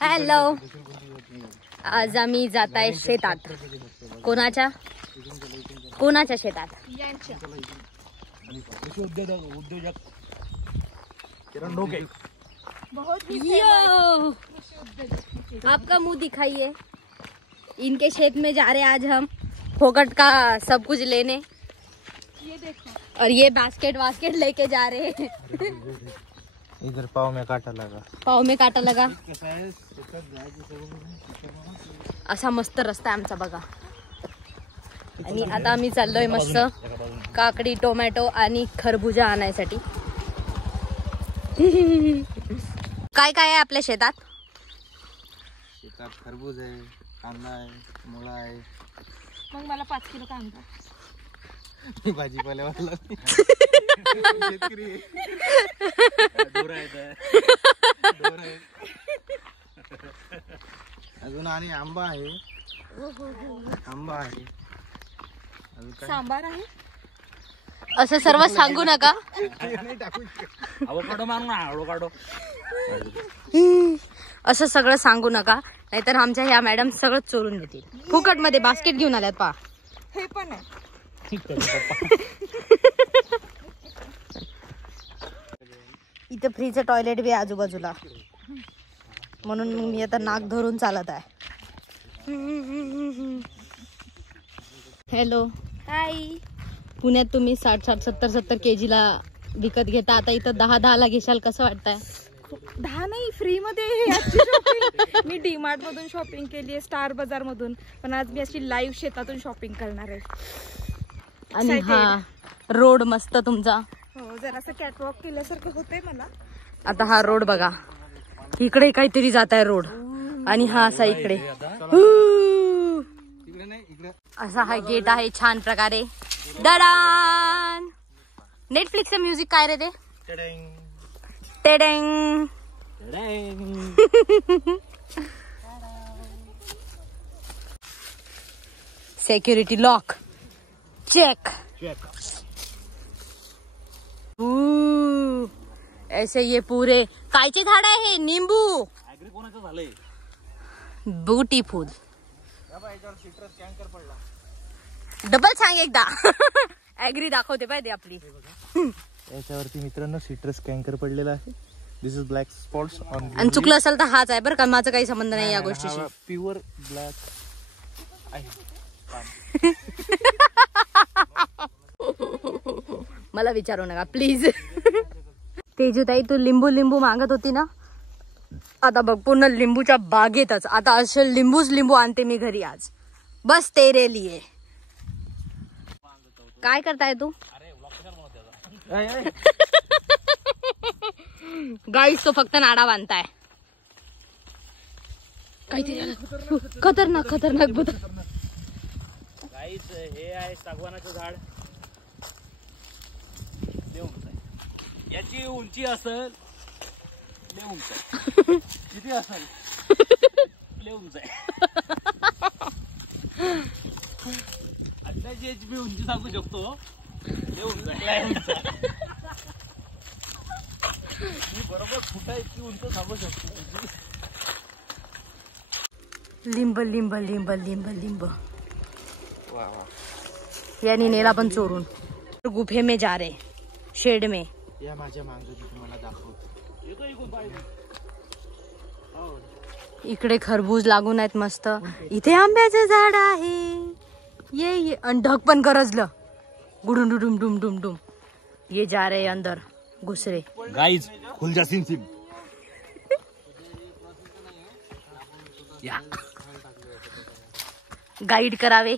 Hello, आज आम्ही जात आहे शेतात. कोणाच्या शेतात? यो, आपका मुंह दिखाइए. इनके खेत में जा रहे आज हम फोकट का सब कुछ लेने. ये देखो, और ये बास्केट लेके जा रहे हैं. इधर पाव में काटा लगा. असा मस्त रस्ता आहे आमचा बघा. आणि आता आम्ही चाललोय मस्त काकडी, टोमॅटो आणि खरबुजा आणायसाठी. काय काय आहे आपल्या शेतात? खरबूज आहे, कांदा आहे, मुळा आहे. मग मला 5 किलो कांदा. भाजीपाल्यावाला अजून आणि आंबा आहे. सांबार आहे. असं सर्व सांगू नका. असं सगळं सांगू नका, नाहीतर आमच्या ह्या मॅडम सगळं चोरून देतील. फुकट मध्ये बास्केट घेऊन आल्यात पा. हे पण आहे. इथं फ्रीचं टॉयलेट बी आजूबाजूला, म्हणून मी आता नाक धरून चालत आहे. हॅलो, हाय. पुण्यात तुम्ही 60-70 kg ला विकत घेता, आता इथं 10 ला घेशाल. कसं वाटतंय? 10 नाही, फ्री मध्ये याची शॉपिंग. मी डीमार्ट मधून शॉपिंग केली आहे, स्टार बाजार मधून, पण आज मी अशी लाईव्ह शेतातून शॉपिंग करणार आहे. आणि हा रोड मस्त तुमचा. हो, जरासं कॅटवॉक केल्यासारखं होतंय मला. आता हा रोड बघा, इकडे काहीतरी जात आहे रोड, आणि हा असा इकडे असा हा गेट आहे छान प्रकारे. दडान. नेटफ्लिक्सचं म्युझिक काय रे ते? टेडेंग. Security lock check. ऐसे ये पूरे कायचे झाड आहे. निंबू, ब्युटीफुल. डबल सांग एकदा. ऍग्री दाखवते पाहिजे आपली. याच्यावरती मित्रांनो सिट्रस कॅन्कर पडलेला आहे. दिस इज ब्लॅक स्पॉट्स ऑन. आणि चुकलं असेल तर हाच आहे बरं का, माझा काही संबंध नाही या गोष्टीशी. प्युअर ब्लॅक आहे. मला विचारू नका प्लीज. तेजूताई, तू लिंबू मागत होती ना, आता बघ पूर्ण लिंबूच्या बागेतच. आता असे लिंबू आणते मी घरी आज, बस तेरे लिए. काय करताय तू? गाईस, तो फक्त नाडा बांधताय. काहीतरी खतरनाक भूत. गाईस, हे आहे सागवानाचं झाड. याची उंची असेल किती असेल? उंच आहे. आताची याची मी उंची सांगू शकतो. मी बरोबर फुटा इतकी उंच सांगू शकतो. लिंब. यानी नेला पण चोरून. गुफे में जा रहे, शेड में. या माझ्या मागे तुम्हाला दाखवतो. इकडे खरबूज लागून आहेत मस्त. इथे आंब्याचं झाड आहे. ये आणि ढग पण गरजलं. गुडुम डुम. ये जा रहे अंदर घुसरे. गाइस, खुल जा सिम. या गाइड करावे.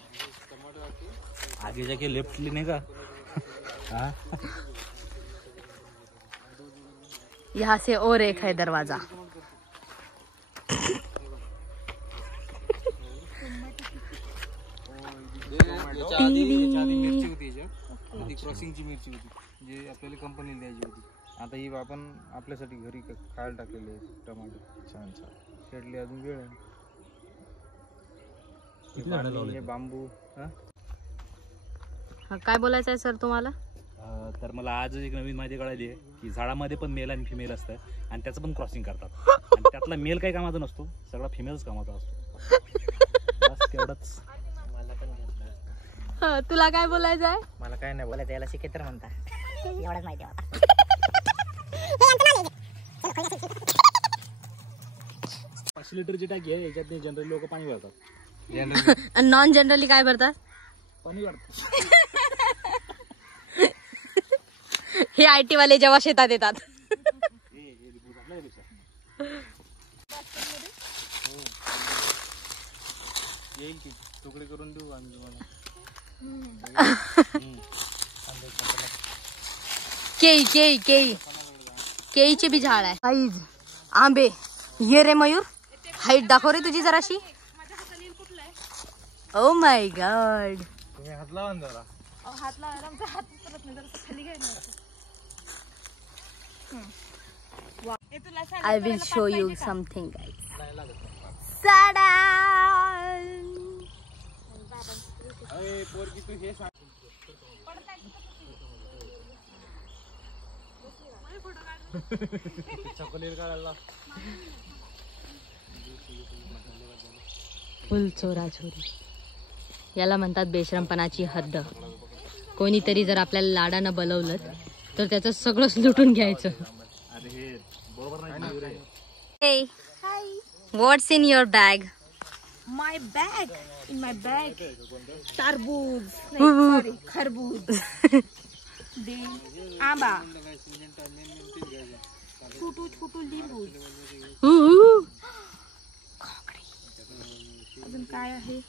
आगे जाके लेफ्ट लेने का. यहाँ से और एक है दरवाजा. क्रॉसिंगची मिरची होती, जी आपल्याला कंपनीला द्यायची होती. आता ही आपण आपल्यासाठी घरी खायला टाकलेली आहे. टमाटर छान शेडली. अजून वेळ आहे. हे बांबू. काय बोलायचं आहे सर तुम्हाला? तर मला आज एक नवीन माहिती कळाली आहे की झाडामध्ये पण मेल आणि फिमेल असतं आणि त्याचं पण क्रॉसिंग करतात आणि त्यातला मेल काही कामाचा नसतो, सगळा फिमेलच कामाचा असतो. बस तेवढंच. तुला काय बोलायचं आहे? मला काय नाही बोलायचं, याला शिकेतर म्हणता. एवढंच माहिती होता. 500 लिटरची टाकी आहे, याच्यात जनरली लोक पाणी भरतात. नॉन जनरली काय भरतात? पाणी भरतात. हे IT वाले जेव्हा शेतात येतात. येईल की तुकडे करून देऊ आम्ही तुम्हाला. केळीचे बी झाड आहे. आईज आंबे. ये रे मयूर, हाईट दाखव रे तुझी जराशी. Oh my God. तुम्ही हात लावा ना जरा. हात लावायला आमचा हात करत नाही, जरा खाली घ्यायला. I will show you something, guys. पोरगी तू हे सांग. चॉकलेट काढायला फुल चोराचोरी याला म्हणतात बेशरमपणाची हद्द. कोणीतरी जर आपल्याला लाडानं बोलवलं तर त्याचं सगळंच लुटून घ्यायचं. Hey, what's in your bag? My bag. In my bag. तरबूज. नाही, sorry, खरबूज. आंबा. छोटू लिंबू. अजून काय आहे?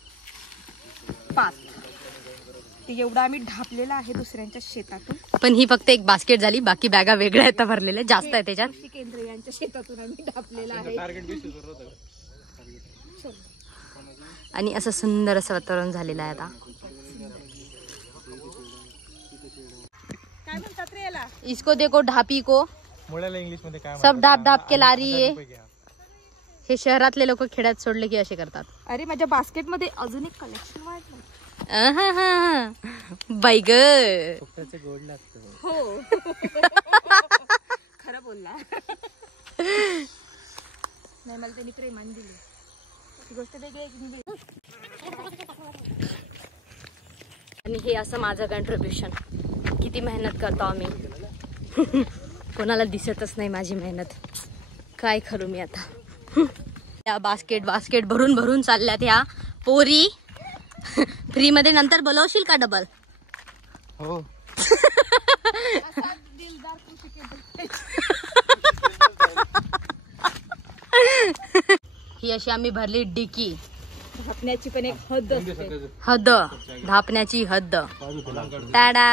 पात. ते एवढा आम्ही ढापलेला आहे दुसऱ्यांच्या शेतातून. पण ही फक्त एक बास्केट झाली, बाकी बॅगा वेगळ्या आहेत भरलेल्या, जास्त आहे त्याच्यात. कृषी केंद्र यांच्या शेतातून आम्ही ढापलेला आहे. आणि असं सुंदर असं वातावरण झालेलं आहे आता. काय म्हणतात रे याला? इसको देखो ढापी को. मुळाला इंग्लिश मध्ये काय सब ढाप ढाप के ला रही है. हे शहरातले लोक खेड्यात सोडले की असे करतात. अरे माझ्या बास्केट मध्ये अजून एक कलेक्शन वाढलं. बाई ग. गोड लागतं. हो. खरं बोलला. नाही, मला त्यांनी प्रेमाने दिली. ही गोष्ट वेगळी आहे. आणि हे असं माझं कंट्रीब्युशन. किती मेहनत करतो आम्ही. कोणाला दिसतच नाही माझी मेहनत. काय करू मी आता. त्या बास्केट भरून भरून चालल्यात ह्या पोरी. फ्री मध्ये नंतर बोलवशील का डबल? हो. ही अशी आम्ही भरली डिकी. धापण्याची पण एक हद्द असते. हद्द. धापण्याची हद्द. टाडा.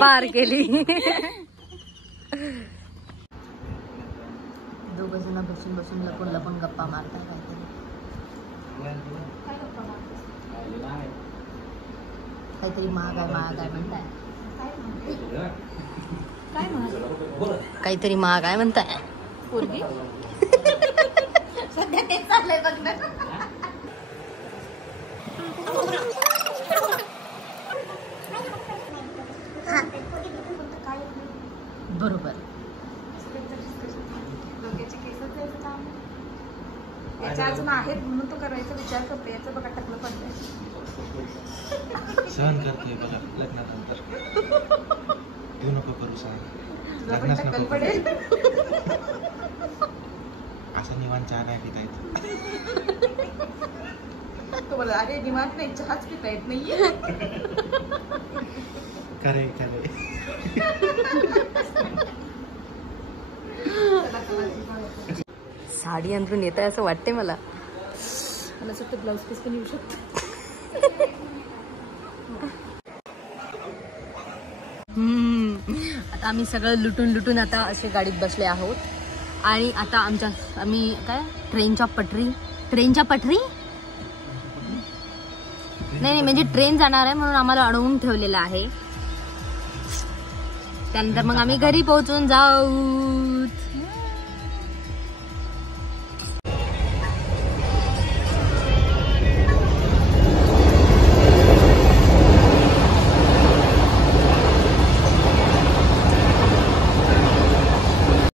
पार केली. दोघ जण बसून बसून लपून गप्पा मारतात काहीतरी महाग आहे म्हणताय. काहीतरी महाग आहे म्हणताय. पोरगी सध्या तेच चाललंय बघ ना. बरोबर. याच्या अजून आहेत म्हणून तो करायचा विचार करते. याचं बघा टाकलं पडलंय. सहन करते बघा लग्नानंतर. तू नको करू सहन. लग्नाच नको पडेल. असं निवांत चहा नाही पिता येत. तो बोला अरे निवांत नाही, चहाच पिता येत नाहीये. करे साडी अंतरून येत आहे असं वाटते मला. मला फक्त ब्लाऊज पीस पण येऊ शकतो. आता आम्ही सगळं लुटून आता असे गाडीत बसले आहोत. आणि आता आम्ही काय ट्रेनच्या पटरी नाही म्हणजे ट्रेन जाणार आहे म्हणून आम्हाला अडवून ठेवलेलं आहे. त्यानंतर मग आम्ही घरी पोहोचून जाऊ.